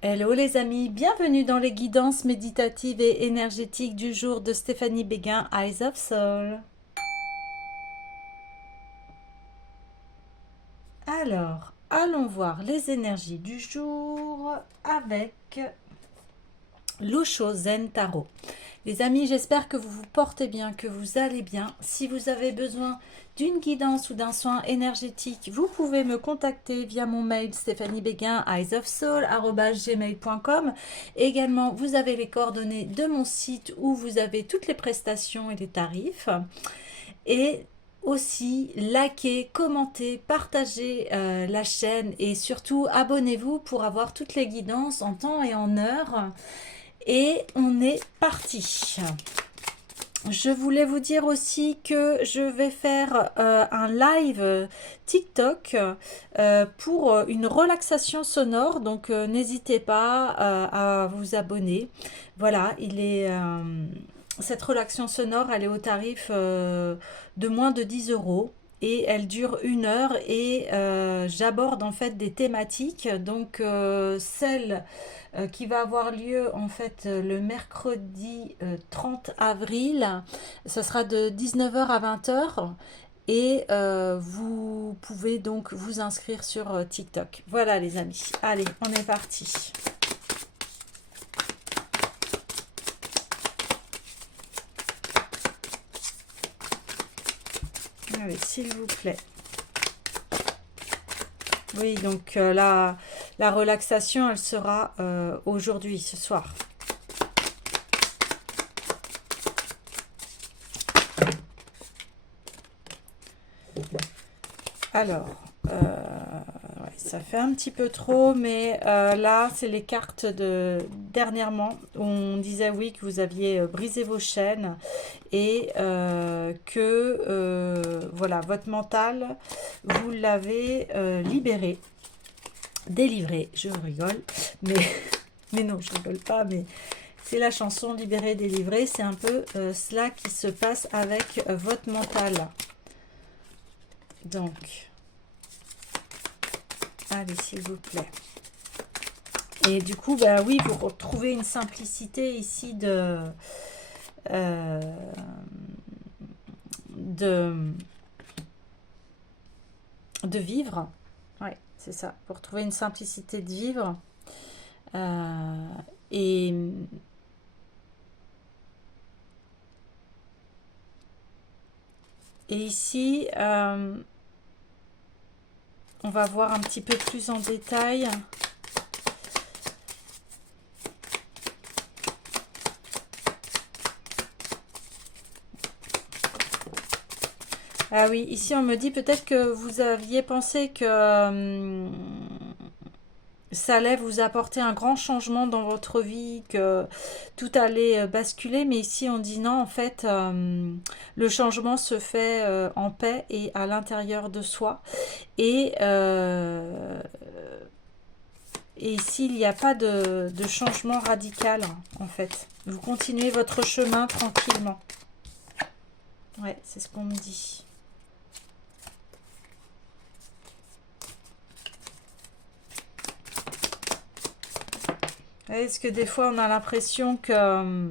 Hello les amis, bienvenue dans les guidances méditatives et énergétiques du jour de Stéphanie Béguin, Eyes of Soul. Alors, allons voir les énergies du jour avec l'Osho Zen Tarot. Les amis, j'espère que vous vous portez bien, que vous allez bien. Si vous avez besoin d'une guidance ou d'un soin énergétique, vous pouvez me contacter via mon mail stéphaniebéguin eyesofsoul@gmail.com. Également, vous avez les coordonnées de mon site où vous avez toutes les prestations et les tarifs. Et aussi, likez, commentez, partagez la chaîne et surtout abonnez-vous pour avoir toutes les guidances en temps et en heure. Et on est parti. Je voulais vous dire aussi que je vais faire un live TikTok pour une relaxation sonore. Donc n'hésitez pas à vous abonner. Voilà, cette relaxation sonore, elle est au tarif de moins de 10 euros. Et elle dure 1 heure et j'aborde en fait des thématiques. Donc celle qui va avoir lieu en fait le mercredi 30 avril. Ce sera de 19 h à 20 h. Et vous pouvez donc vous inscrire sur TikTok. Voilà les amis. Allez, on est parti. Allez, s'il vous plaît. Oui, donc la relaxation, elle sera aujourd'hui, ce soir. Alors, ouais, ça fait un petit peu trop, mais là, c'est les cartes de dernièrement. On disait oui que vous aviez brisé vos chaînes et que voilà, votre mental, vous l'avez libéré, délivré. Je rigole, mais mais non, je rigole pas, mais c'est la chanson Libéré, délivré. C'est un peu cela qui se passe avec votre mental. Donc, allez, s'il vous plaît. Et du coup, bah oui, vous retrouvez une simplicité ici euh, de, de vivre. Ouais, c'est ça. Pour retrouver une simplicité de vivre. Euh, et, et ici, on va voir un petit peu plus en détail. Ah oui, ici on me dit peut-être que vous aviez pensé que ça allait vous apporter un grand changement dans votre vie, que tout allait basculer, mais ici on dit non, en fait, le changement se fait en paix et à l'intérieur de soi. Et, et ici, il n'y a pas de changement radical, en fait. Vous continuez votre chemin tranquillement. Ouais, c'est ce qu'on me dit. Est-ce que des fois on a l'impression que,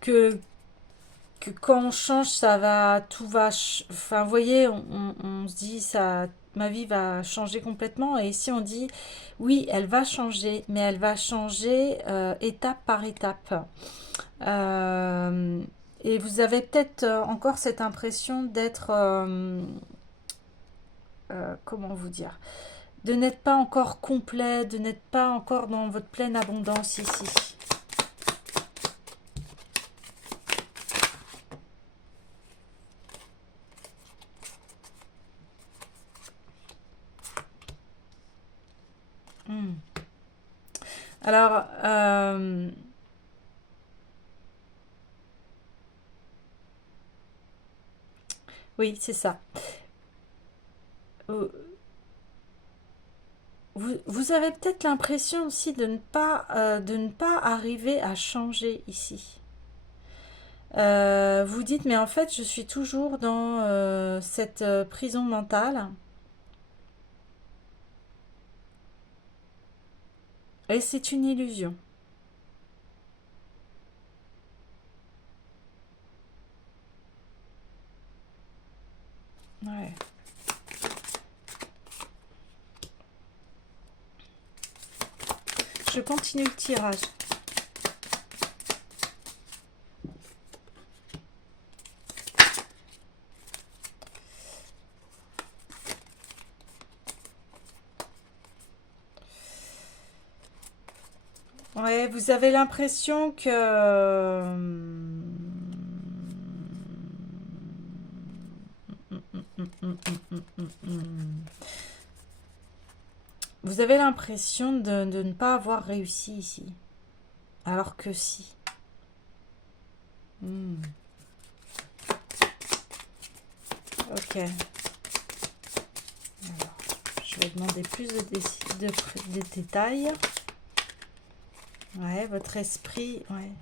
que quand on change, ça va, tout va, enfin, vous voyez, on se dit, ça, ma vie va changer complètement. Et ici, on dit, oui, elle va changer, mais elle va changer étape par étape. Euh, et vous avez peut-être encore cette impression d'être, comment vous dire, de n'être pas encore complet, de n'être pas encore dans votre pleine abondance ici. Hmm. Alors, oui, c'est ça. Euh, vous avez peut-être l'impression aussi de ne pas arriver à changer ici. Vous dites, mais en fait, je suis toujours dans cette prison mentale. Et c'est une illusion. Ouais. Je continue le tirage. Ouais, vous avez l'impression que vous avez l'impression de ne pas avoir réussi ici. Alors que si. Ok. Alors, je vais demander plus de détails. Ouais, votre esprit, ouais.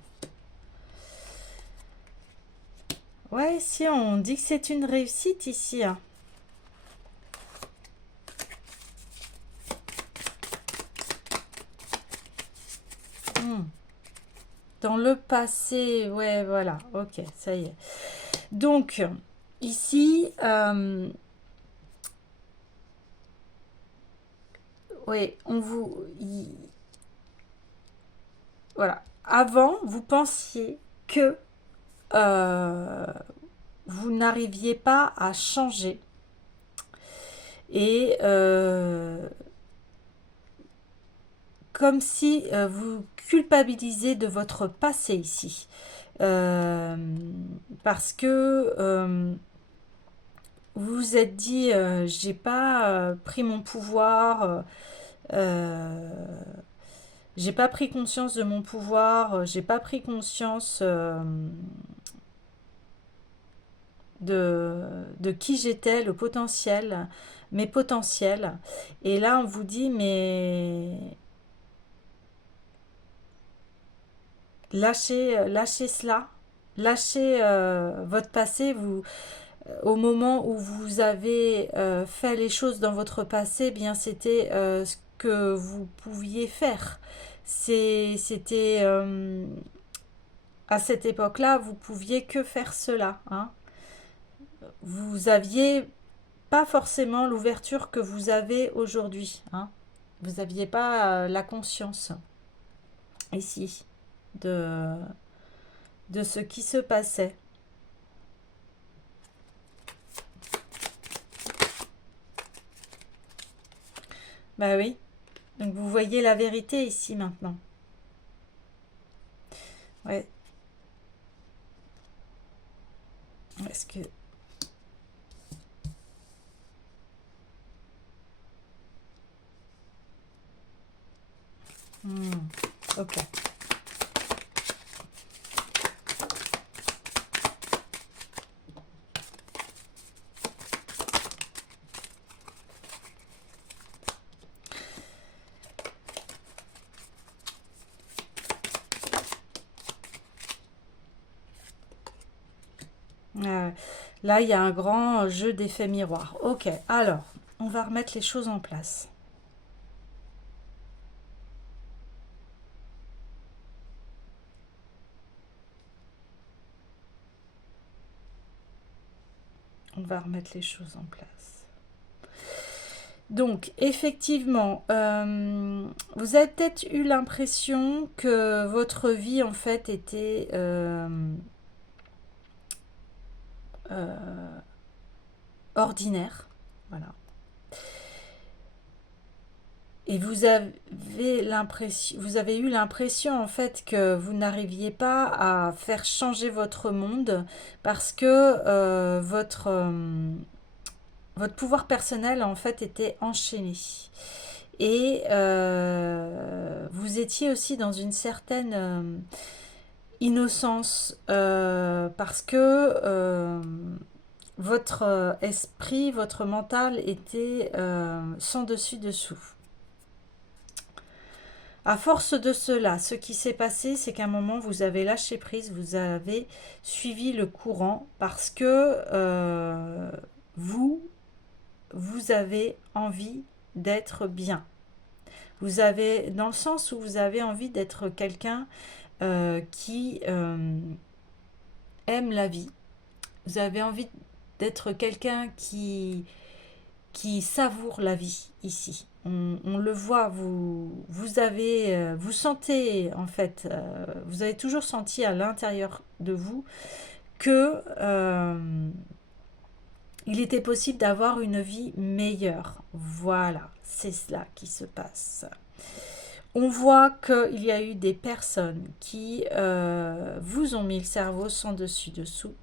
Ouais, si, on dit que c'est une réussite ici. Hein. Dans le passé, ouais, voilà, ok, ça y est. Donc, ici, oui, voilà. Avant, vous pensiez que vous n'arriviez pas à changer. Et comme si vous culpabilisez de votre passé ici. Parce que vous vous êtes dit, j'ai pas pris mon pouvoir, j'ai pas pris conscience de mon pouvoir, j'ai pas pris conscience de qui j'étais, le potentiel, mes potentiels. Et là, on vous dit, mais lâchez cela, lâchez votre passé. Au moment où vous avez fait les choses dans votre passé, eh bien c'était ce que vous pouviez faire. C'était à cette époque-là, vous pouviez que faire cela. Hein. Vous aviez pas forcément l'ouverture que vous avez aujourd'hui. Hein. Vous n'aviez pas la conscience ici de, de ce qui se passait. Bah oui. Donc vous voyez la vérité ici maintenant. Ouais. Est-ce que... ok. Là, il y a un grand jeu d'effets miroir. Ok, alors, on va remettre les choses en place. On va remettre les choses en place. Donc, effectivement, vous avez peut-être eu l'impression que votre vie, en fait, était ordinaire. Voilà. Et vous avez eu l'impression en fait que vous n'arriviez pas à faire changer votre monde parce que votre pouvoir personnel en fait était enchaîné. Et vous étiez aussi dans une certaine innocence parce que votre esprit, votre mental était sans dessus-dessous. À force de cela, ce qui s'est passé, c'est qu'à un moment, vous avez lâché prise, vous avez suivi le courant parce que vous avez envie d'être bien. Vous avez, dans le sens où vous avez envie d'être quelqu'un qui aime la vie. Vous avez envie d'être quelqu'un qui savoure la vie ici. On le voit, vous sentez en fait, vous avez toujours senti à l'intérieur de vous que il était possible d'avoir une vie meilleure. Voilà, c'est cela qui se passe. On voit qu'il y a eu des personnes qui vous ont mis le cerveau sans dessus-dessous.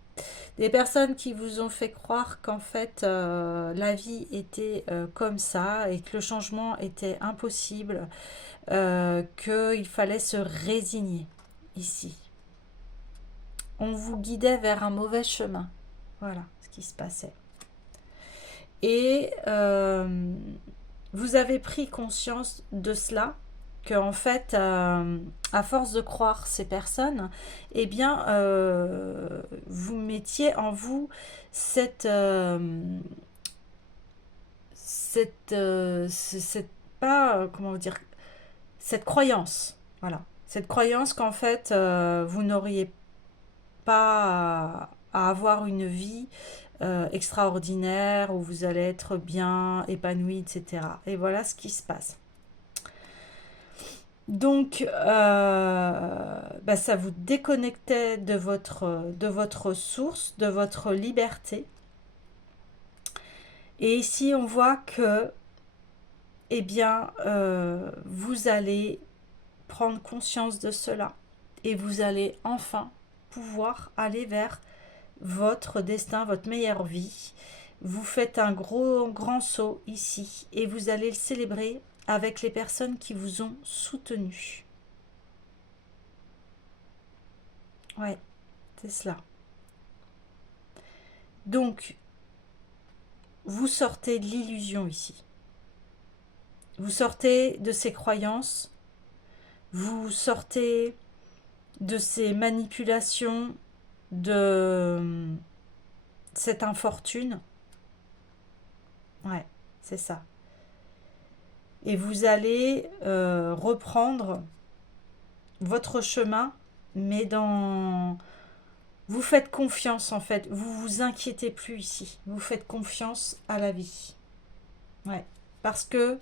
Des personnes qui vous ont fait croire qu'en fait la vie était comme ça et que le changement était impossible, qu'il fallait se résigner ici. On vous guidait vers un mauvais chemin. Voilà ce qui se passait. Et vous avez pris conscience de cela, que en fait, à force de croire ces personnes, eh bien, vous mettiez en vous cette pas comment vous dire, cette croyance, voilà, cette croyance qu'en fait, vous n'auriez pas à avoir une vie extraordinaire où vous allez être bien épanoui, etc. Et voilà ce qui se passe. Donc, ça vous déconnectait de votre source, de votre liberté. Et ici, on voit que, eh bien, vous allez prendre conscience de cela. Et vous allez enfin pouvoir aller vers votre destin, votre meilleure vie. Vous faites un grand saut ici et vous allez le célébrer avec les personnes qui vous ont soutenu. Ouais, c'est cela. Donc, vous sortez de l'illusion ici. Vous sortez de ces croyances. Vous sortez de ces manipulations, de cette infortune. Ouais, c'est ça. Et vous allez reprendre votre chemin, mais vous faites confiance en fait. Vous vous inquiétez plus ici. Vous faites confiance à la vie. Ouais, parce que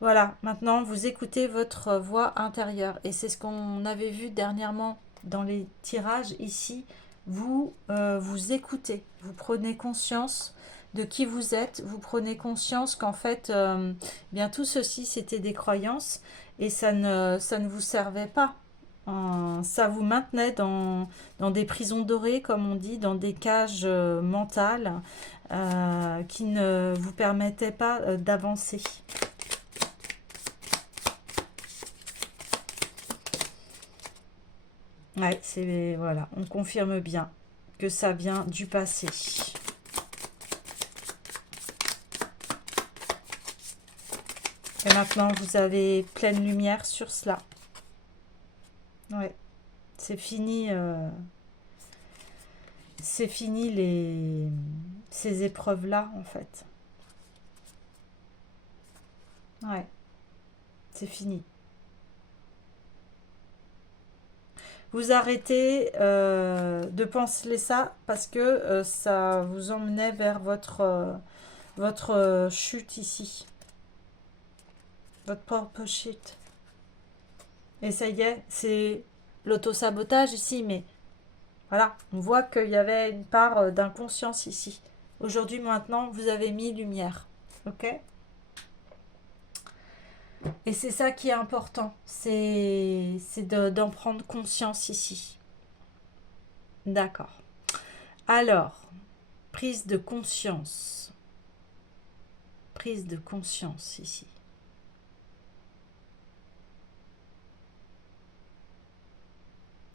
voilà, maintenant vous écoutez votre voix intérieure. Et c'est ce qu'on avait vu dernièrement dans les tirages ici. Vous vous écoutez, vous prenez conscience de qui vous êtes, vous prenez conscience qu'en fait, bien tout ceci c'était des croyances et ça ne vous servait pas. Ça vous maintenait dans des prisons dorées, comme on dit, dans des cages mentales qui ne vous permettaient pas d'avancer. Ouais, voilà, on confirme bien que ça vient du passé. Et maintenant, vous avez pleine lumière sur cela. Ouais, c'est fini. C'est fini ces épreuves-là, en fait. Ouais, c'est fini. Vous arrêtez de penser ça parce que ça vous emmenait vers votre chute ici. Votre propre chute. Et ça y est, c'est l'auto-sabotage ici, mais voilà, on voit qu'il y avait une part d'inconscience ici. Aujourd'hui, maintenant, vous avez mis lumière. Ok ? Et c'est ça qui est important, c'est d'en prendre conscience ici. D'accord. Alors, prise de conscience. Prise de conscience ici.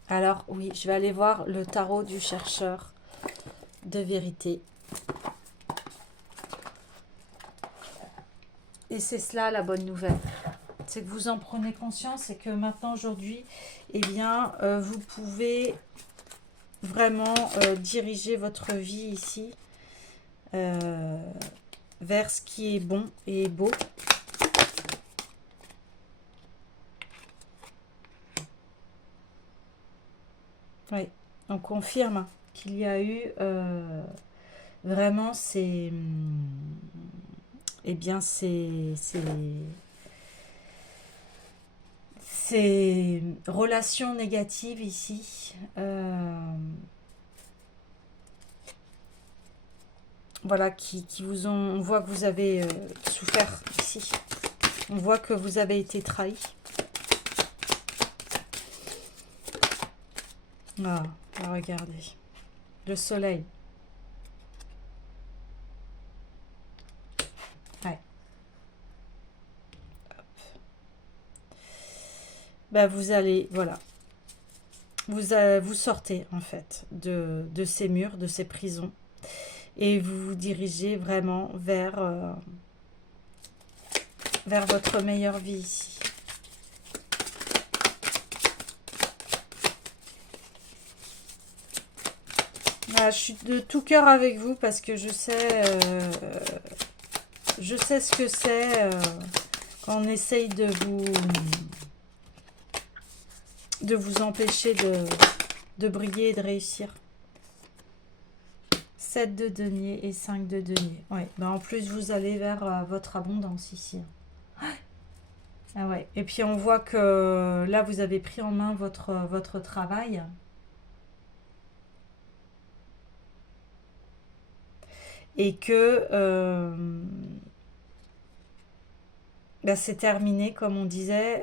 Alors, oui, je vais aller voir le tarot du chercheur de vérité. Et c'est cela la bonne nouvelle. C'est que vous en prenez conscience et que maintenant, aujourd'hui, eh bien, vous pouvez vraiment diriger votre vie ici vers ce qui est bon et beau. Oui, on confirme qu'il y a eu vraiment eh bien, ces relations négatives ici. Voilà, qui vous ont... On voit que vous avez souffert ici. On voit que vous avez été trahi. Ah, regardez. Le soleil. Ouais. Ben, vous allez, voilà. Vous sortez, en fait, de ces murs, de ces prisons. Et vous vous dirigez vraiment vers votre meilleure vie ici. Voilà, je suis de tout cœur avec vous parce que je sais ce que c'est quand on essaye de vous empêcher de briller et de réussir. 7 de denier et 5 de denier. Ouais. Ben en plus, vous allez vers votre abondance ici. Ah ouais. Et puis, on voit que là, vous avez pris en main votre travail. Et que ben, c'est terminé, comme on disait,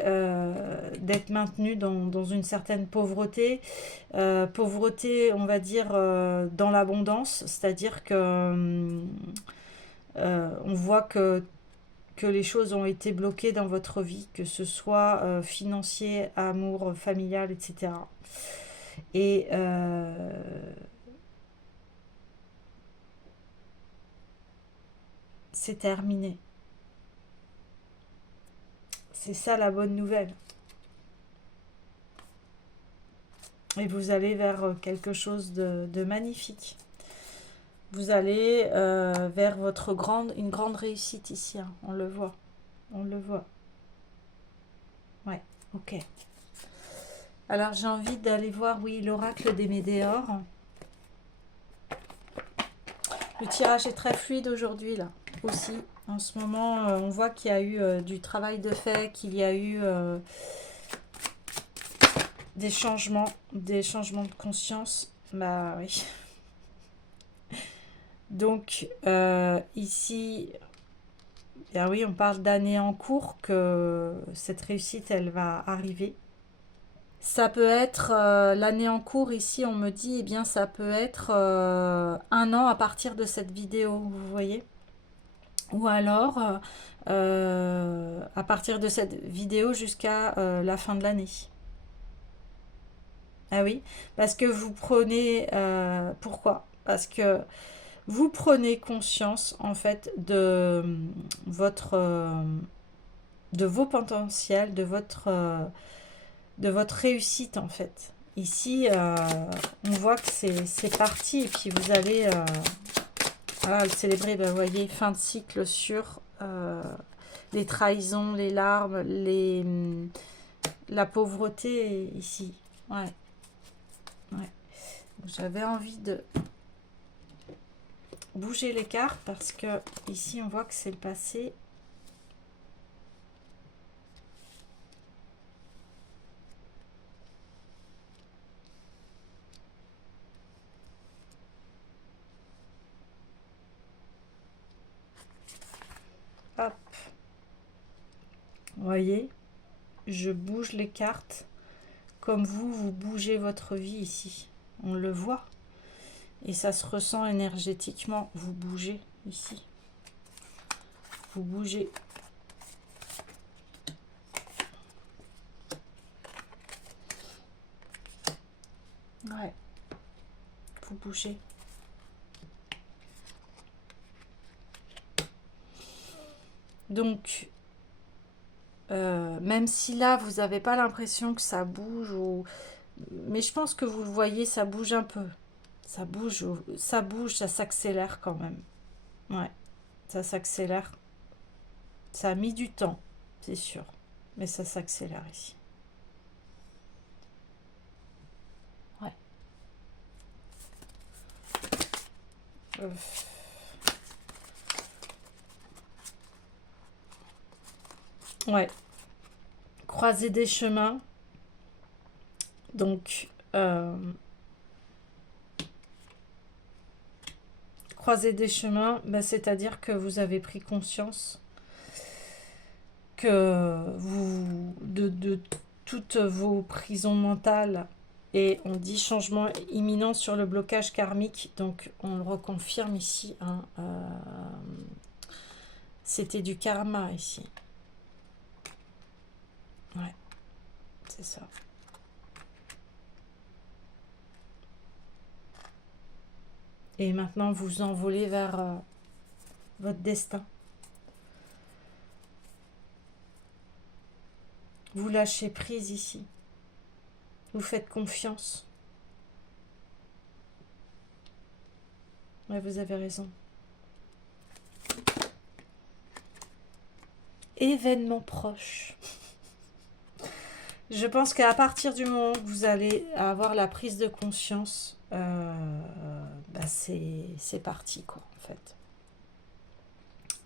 d'être maintenu dans une certaine pauvreté. Pauvreté, on va dire, dans l'abondance. C'est-à-dire que on voit que les choses ont été bloquées dans votre vie, que ce soit financier, amour, familial, etc. Et c'est terminé. C'est ça la bonne nouvelle. Et vous allez vers quelque chose de magnifique. Vous allez vers une grande réussite ici. Hein. On le voit. On le voit. Ouais, ok. Alors j'ai envie d'aller voir, oui, l'oracle des Médéors. Le tirage est très fluide aujourd'hui, là, aussi. En ce moment, on voit qu'il y a eu du travail de fait, qu'il y a eu des changements de conscience. Bah oui. Donc, ici, bien oui, on parle d'année en cours, que cette réussite, elle va arriver. Ça peut être l'année en cours, ici, on me dit, eh bien, ça peut être 1 an à partir de cette vidéo, vous voyez. Ou alors, à partir de cette vidéo jusqu'à la fin de l'année. Ah oui, parce que vous prenez... pourquoi? Parce que vous prenez conscience, en fait, votre, de vos potentiels, de votre réussite, en fait. Ici, on voit que c'est parti, et puis vous allez voilà, le célébrer, ben, vous voyez, fin de cycle sur les trahisons, les larmes, la pauvreté, ici. Ouais, ouais. J'avais envie de bouger les cartes parce que ici on voit que c'est le passé. Hop, vous voyez, je bouge les cartes comme vous bougez votre vie ici. On le voit et ça se ressent énergétiquement. Vous bougez ici, vous bougez. Ouais, vous bougez. Donc, même si là, vous n'avez pas l'impression que ça bouge, mais je pense que vous le voyez, ça bouge un peu. Ça bouge, ça s'accélère quand même. Ouais, ça s'accélère. Ça a mis du temps, c'est sûr. Mais ça s'accélère ici. Ouais. Ouais, croiser des chemins. Donc, croiser des chemins, bah, c'est-à-dire que vous avez pris conscience que vous, de toutes vos prisons mentales, et on dit changement imminent sur le blocage karmique, donc on le reconfirme ici, hein, c'était du karma ici. Ouais, c'est ça. Et maintenant, vous envolez vers votre destin. Vous lâchez prise ici. Vous faites confiance. Ouais, vous avez raison. Événement proche. Je pense qu'à partir du moment où vous allez avoir la prise de conscience, bah c'est parti, quoi, en fait.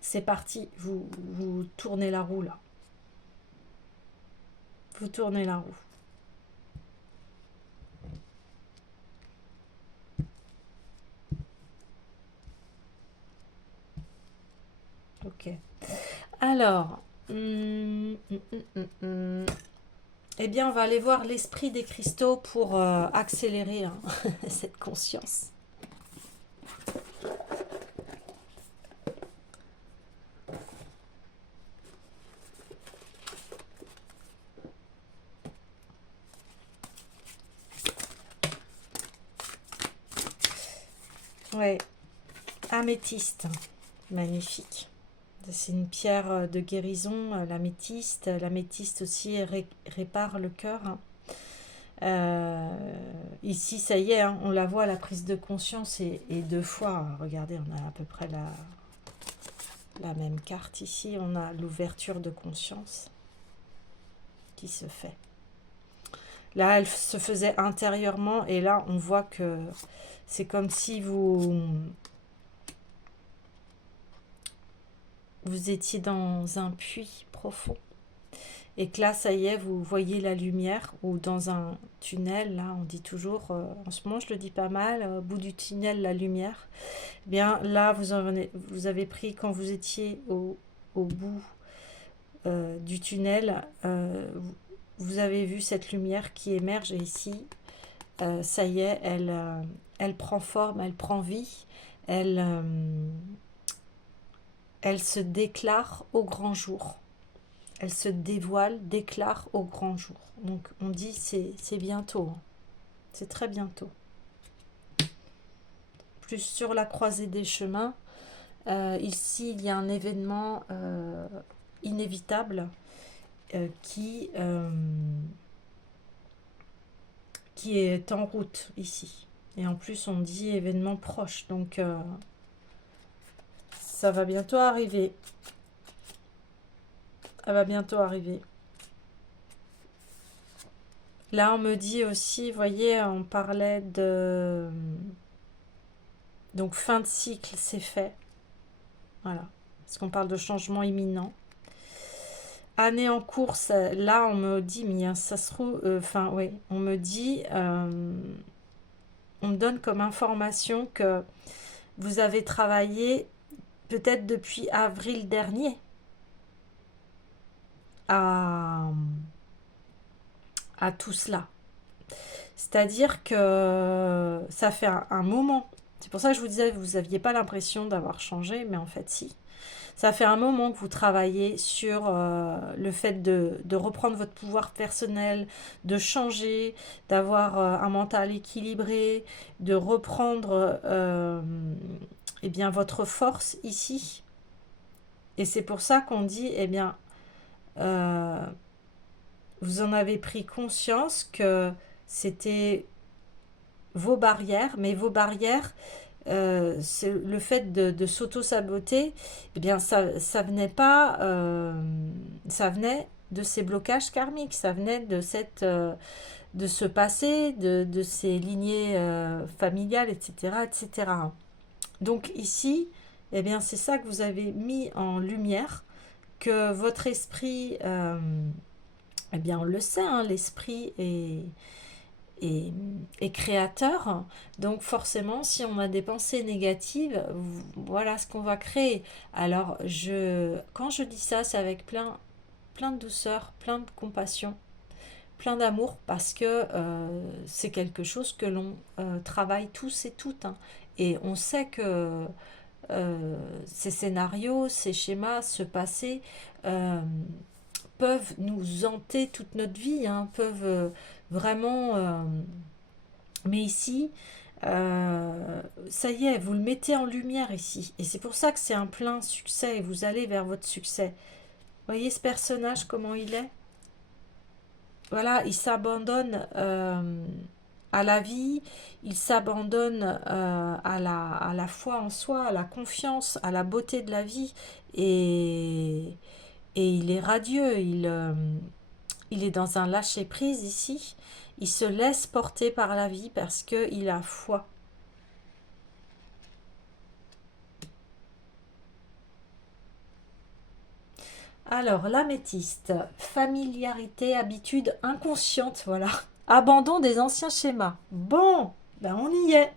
C'est parti. Vous tournez la roue, là. Vous tournez la roue. Ok. Alors, eh bien, on va aller voir l'esprit des cristaux pour accélérer, hein, cette conscience. Ouais, améthyste, magnifique. C'est une pierre de guérison, l'améthyste. L'améthyste aussi répare le cœur, hein. Ici, ça y est, hein, on la voit, la prise de conscience, et deux fois, regardez, on a à peu près la même carte ici. On a l'ouverture de conscience qui se fait. Là, elle se faisait intérieurement, et là, on voit que c'est comme si vous étiez dans un puits profond. Et que là, ça y est, vous voyez la lumière, ou dans un tunnel, là, on dit toujours, en ce moment, je le dis pas mal, au bout du tunnel, la lumière. Eh bien, là, vous avez pris, quand vous étiez au bout du tunnel, vous avez vu cette lumière qui émerge, et ici, ça y est, elle prend forme, elle prend vie, elle se déclare au grand jour. Elle se dévoile, déclare au grand jour. Donc on dit c'est bientôt, hein. C'est très bientôt. Plus sur la croisée des chemins, ici il y a un événement inévitable qui est en route ici. Et en plus on dit événement proche, donc ça va bientôt arriver. Ça va bientôt arriver. Là, on me dit aussi, vous voyez, on parlait de... Donc, fin de cycle, c'est fait. Voilà. Parce qu'on parle de changement imminent. Année en course, là, on me dit, mais ça se trouve... Enfin, oui, on me dit... on me donne comme information que vous avez travaillé peut-être depuis avril dernier à tout cela. C'est-à-dire que ça fait un moment. C'est pour ça que je vous disais, vous n'aviez pas l'impression d'avoir changé, mais en fait, si. Ça fait un moment que vous travaillez sur le fait de reprendre votre pouvoir personnel, de changer, d'avoir un mental équilibré, de reprendre eh bien, votre force ici. Et c'est pour ça qu'on dit, eh bien, vous en avez pris conscience que c'était vos barrières, mais vos barrières, c'est le fait de s'auto-saboter, eh bien ça venait pas, ça venait de ces blocages karmiques, ça venait de de ce passé, de ces lignées familiales, etc., etc. Donc ici, eh bien, c'est ça que vous avez mis en lumière, que votre esprit, eh bien, on le sait, hein, l'esprit est, est créateur. Donc forcément, si on a des pensées négatives, voilà ce qu'on va créer. Alors, quand je dis ça, c'est avec plein de douceur, plein de compassion, plein d'amour, parce que c'est quelque chose que l'on travaille tous et toutes, hein. Et on sait que ces scénarios, ces schémas, ce passé euh, peuvent nous hanter toute notre vie, hein, peuvent vraiment... mais ici, ça y est, vous le mettez en lumière ici. Et c'est pour ça que c'est un plein succès et vous allez vers votre succès. Voyez ce personnage, comment il est? Voilà, il s'abandonne à la vie, il s'abandonne à la foi en soi, à la confiance, à la beauté de la vie. Et, et il est radieux, il est dans un lâcher-prise ici. Il se laisse porter par la vie parce qu'il a foi. Alors, l'améthyste, familiarité, habitude inconsciente, voilà. Abandon des anciens schémas. Bon, ben on y est,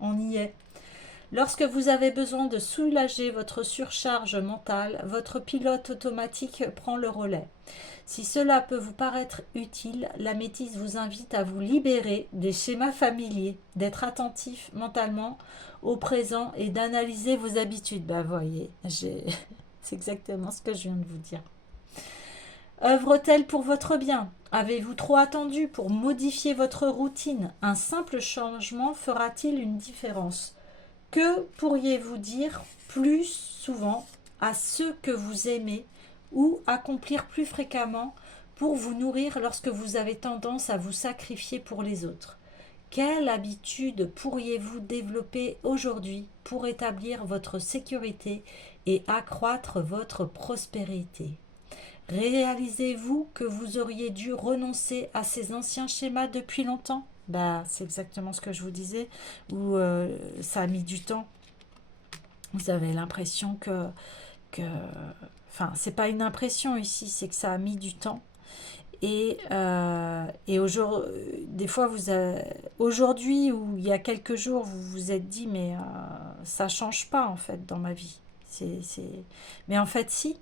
on y est. Lorsque vous avez besoin de soulager votre surcharge mentale, votre pilote automatique prend le relais. Si cela peut vous paraître utile, la métisse vous invite à vous libérer des schémas familiers, d'être attentif mentalement au présent et d'analyser vos habitudes. Ben voyez, c'est exactement ce que je viens de vous dire. Œuvre-t-elle pour votre bien? Avez-vous trop attendu pour modifier votre routine? Un simple changement fera-t-il une différence? Que pourriez-vous dire plus souvent à ceux que vous aimez ou accomplir plus fréquemment pour vous nourrir lorsque vous avez tendance à vous sacrifier pour les autres? Quelle habitude pourriez-vous développer aujourd'hui pour établir votre sécurité et accroître votre prospérité? Réalisez-vous que vous auriez dû renoncer à ces anciens schémas depuis longtemps? Bah, c'est exactement ce que je vous disais, où ça a mis du temps. Vous avez l'impression que... Enfin, c'est pas une impression ici, c'est que ça a mis du temps. Et aujourd'hui, des fois, aujourd'hui ou il y a quelques jours, vous vous êtes dit, mais ça change pas en fait dans ma vie. Mais en fait, si,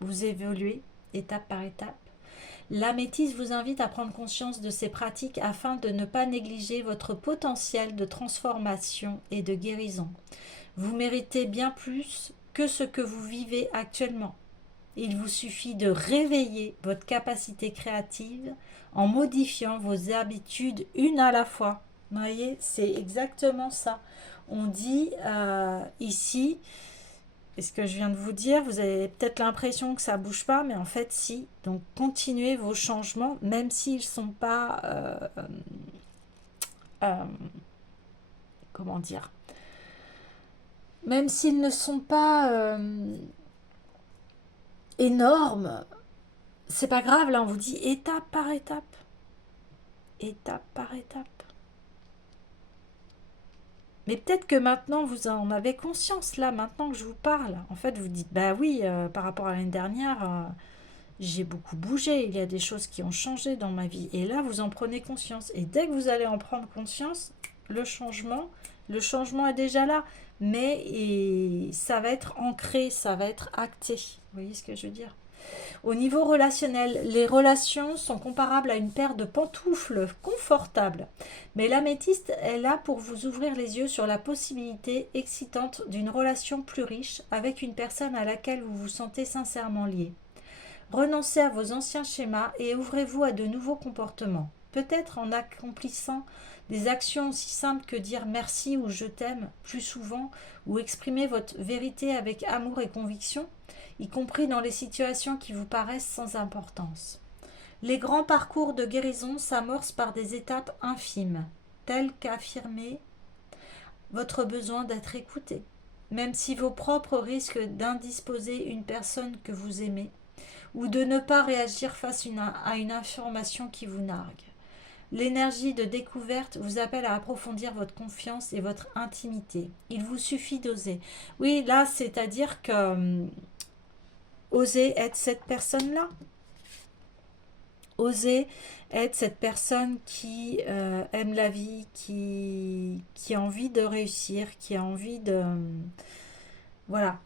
vous évoluez étape par étape. L'améthyste vous invite à prendre conscience de ces pratiques afin de ne pas négliger votre potentiel de transformation et de guérison. Vous méritez bien plus que ce que vous vivez actuellement. Il vous suffit de réveiller votre capacité créative en modifiant vos habitudes une à la fois. Vous voyez, c'est exactement ça. On dit ici, et ce que je viens de vous dire, vous avez peut-être l'impression que ça bouge pas, mais en fait si. Donc continuez vos changements, même s'ils ne sont pas, euh, comment dire, même s'ils ne sont pas énormes, c'est pas grave. Là, on vous dit étape par étape, étape par étape. Mais peut-être que maintenant vous en avez conscience, là, maintenant que je vous parle. En fait, vous dites, bah oui, par rapport à l'année dernière, j'ai beaucoup bougé, il y a des choses qui ont changé dans ma vie. Et là, vous en prenez conscience. Et dès que vous allez en prendre conscience, le changement est déjà là. Mais ça va être ancré, ça va être acté. Vous voyez ce que je veux dire? Au niveau relationnel, les relations sont comparables à une paire de pantoufles confortables. Mais l'améthyste est là pour vous ouvrir les yeux sur la possibilité excitante d'une relation plus riche avec une personne à laquelle vous vous sentez sincèrement lié. Renoncez à vos anciens schémas et ouvrez-vous à de nouveaux comportements. Peut-être en accomplissant des actions aussi simples que dire merci ou je t'aime plus souvent ou exprimer votre vérité avec amour et conviction, y compris dans les situations qui vous paraissent sans importance. Les grands parcours de guérison s'amorcent par des étapes infimes, telles qu'affirmer votre besoin d'être écouté, même si vos propres risquent d'indisposer une personne que vous aimez, ou de ne pas réagir face à une information qui vous nargue. L'énergie de découverte vous appelle à approfondir votre confiance et votre intimité. Il vous suffit d'oser. Oui, là, c'est-à-dire que oser être cette personne-là. Oser être cette personne qui aime la vie, qui a envie de réussir, qui a envie de... voilà.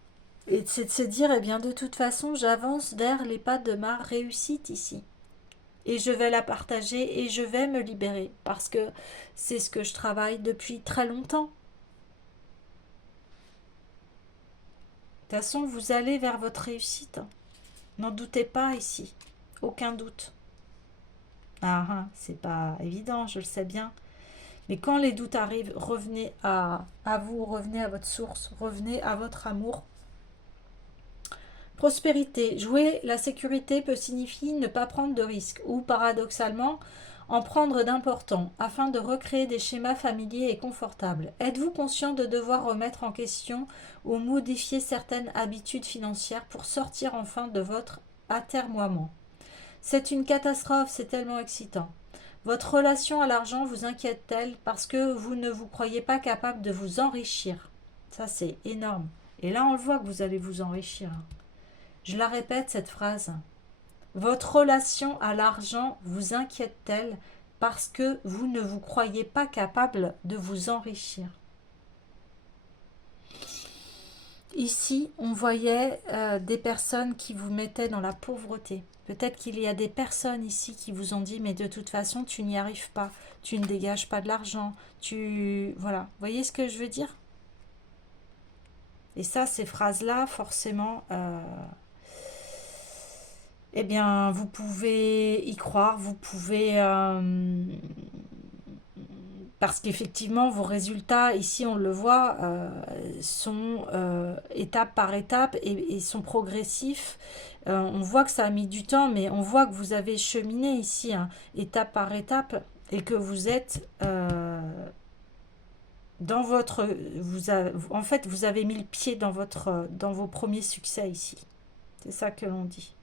Et c'est de se dire, eh bien, de toute façon, j'avance vers les pas de ma réussite ici. Et je vais la partager et je vais me libérer parce que c'est ce que je travaille depuis très longtemps. De toute façon, vous allez vers votre réussite. N'en doutez pas ici. Aucun doute. Ah, c'est pas évident, je le sais bien. Mais quand les doutes arrivent, revenez à vous, revenez à votre source, revenez à votre amour. Prospérité. Jouer la sécurité peut signifier ne pas prendre de risques ou, paradoxalement, en prendre d'importants afin de recréer des schémas familiers et confortables. Êtes-vous conscient de devoir remettre en question ou modifier certaines habitudes financières pour sortir enfin de votre atermoiement? C'est une catastrophe, c'est tellement excitant. Votre relation à l'argent vous inquiète-t-elle parce que vous ne vous croyez pas capable de vous enrichir? Ça, c'est énorme. Et là, on le voit que vous allez vous enrichir. Je la répète, cette phrase. Votre relation à l'argent vous inquiète-t-elle parce que vous ne vous croyez pas capable de vous enrichir? Ici, on voyait des personnes qui vous mettaient dans la pauvreté. Peut-être qu'il y a des personnes ici qui vous ont dit, mais de toute façon, tu n'y arrives pas, tu ne dégages pas de l'argent, tu... Voilà, vous voyez ce que je veux dire? Et ça, ces phrases-là, forcément, eh bien, vous pouvez y croire, vous pouvez... parce qu'effectivement, vos résultats, ici on le voit, sont étape par étape et sont progressifs. On voit que ça a mis du temps, mais on voit que vous avez cheminé ici, hein, étape par étape, et que vous êtes dans votre... en fait, vous avez mis le pied dans, dans vos premiers succès ici. C'est ça que l'on dit.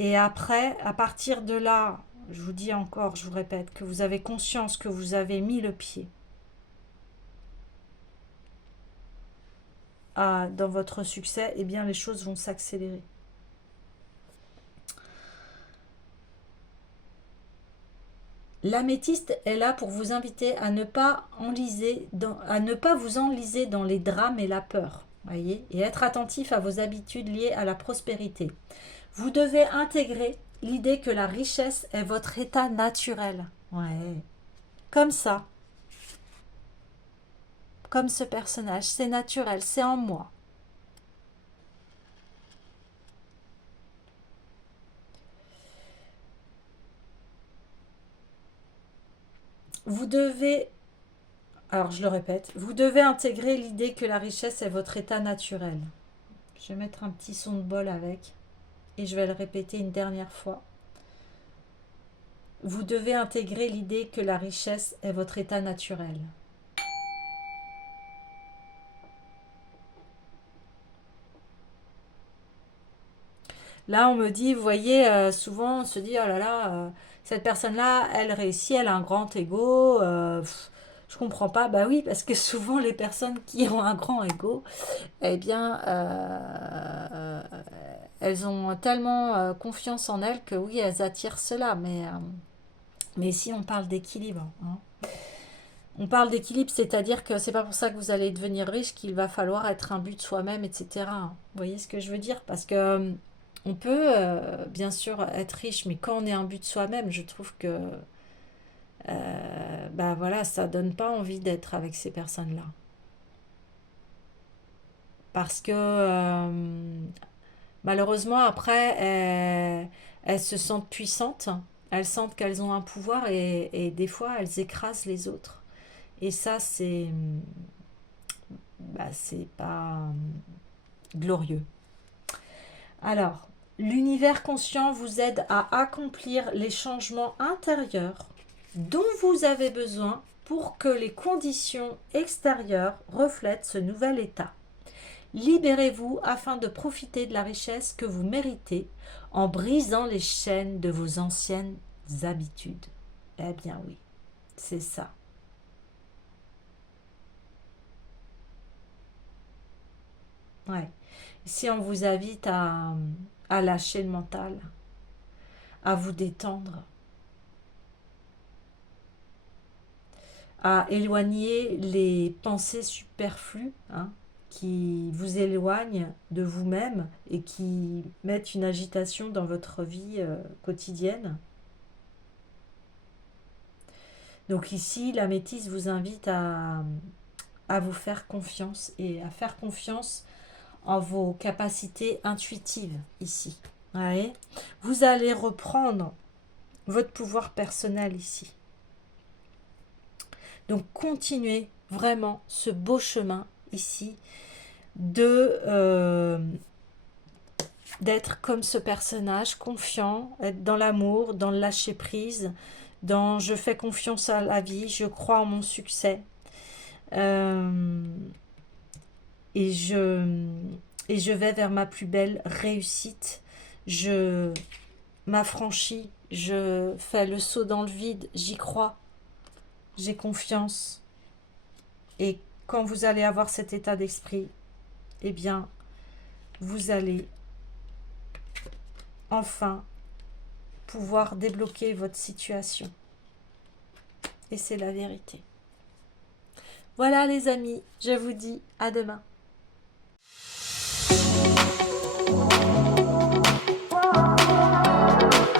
Et après, à partir de là, je vous dis encore, je vous répète, que vous avez conscience que vous avez mis le pied dans votre succès, eh bien les choses vont s'accélérer. L'améthyste est là pour vous inviter à ne pas vous enliser dans les drames et la peur, voyez, et être attentif à vos habitudes liées à la prospérité. Vous devez intégrer l'idée que la richesse est votre état naturel. Ouais. Comme ça. Comme ce personnage. C'est naturel, c'est en moi. Vous devez, alors je le répète, vous devez intégrer l'idée que la richesse est votre état naturel. Je vais mettre un petit son de bol avec. Et je vais le répéter une dernière fois. Vous devez intégrer l'idée que la richesse est votre état naturel. Là, on me dit, vous voyez, souvent on se dit, oh là là, cette personne-là, elle réussit, elle a un grand ego. Je comprends pas. Bah oui, parce que souvent les personnes qui ont un grand ego, eh bien, elles ont tellement confiance en elles que oui, elles attirent cela. Mais ici, on parle d'équilibre. Hein. On parle d'équilibre, c'est-à-dire que c'est pas pour ça que vous allez devenir riche qu'il va falloir être un but de soi-même, etc. Vous voyez ce que je veux dire? Parce que on peut bien sûr être riche, mais quand on est un but de soi-même, je trouve que bah voilà, ça donne pas envie d'être avec ces personnes-là. Parce que malheureusement, après, elles se sentent puissantes, elles sentent qu'elles ont un pouvoir et des fois, elles écrasent les autres. Et ça, c'est pas glorieux. Alors, l'univers conscient vous aide à accomplir les changements intérieurs dont vous avez besoin pour que les conditions extérieures reflètent ce nouvel état. Libérez-vous afin de profiter de la richesse que vous méritez en brisant les chaînes de vos anciennes habitudes. Eh bien oui, c'est ça. Ouais. Si on vous invite à lâcher le mental, à vous détendre, à éloigner les pensées superflues, hein, qui vous éloignent de vous-même et qui mettent une agitation dans votre vie quotidienne. Donc ici, la métisse vous invite à vous faire confiance et à faire confiance en vos capacités intuitives ici. Ouais. Vous allez reprendre votre pouvoir personnel ici. Donc continuez vraiment ce beau chemin ici d'être comme ce personnage, confiant, être dans l'amour, dans le lâcher prise, dans je fais confiance à la vie, je crois en mon succès. Et je vais vers ma plus belle réussite. Je m'affranchis, je fais le saut dans le vide, j'y crois, j'ai confiance. Et quand vous allez avoir cet état d'esprit, eh bien, vous allez enfin pouvoir débloquer votre situation. Et c'est la vérité. Voilà les amis, je vous dis à demain.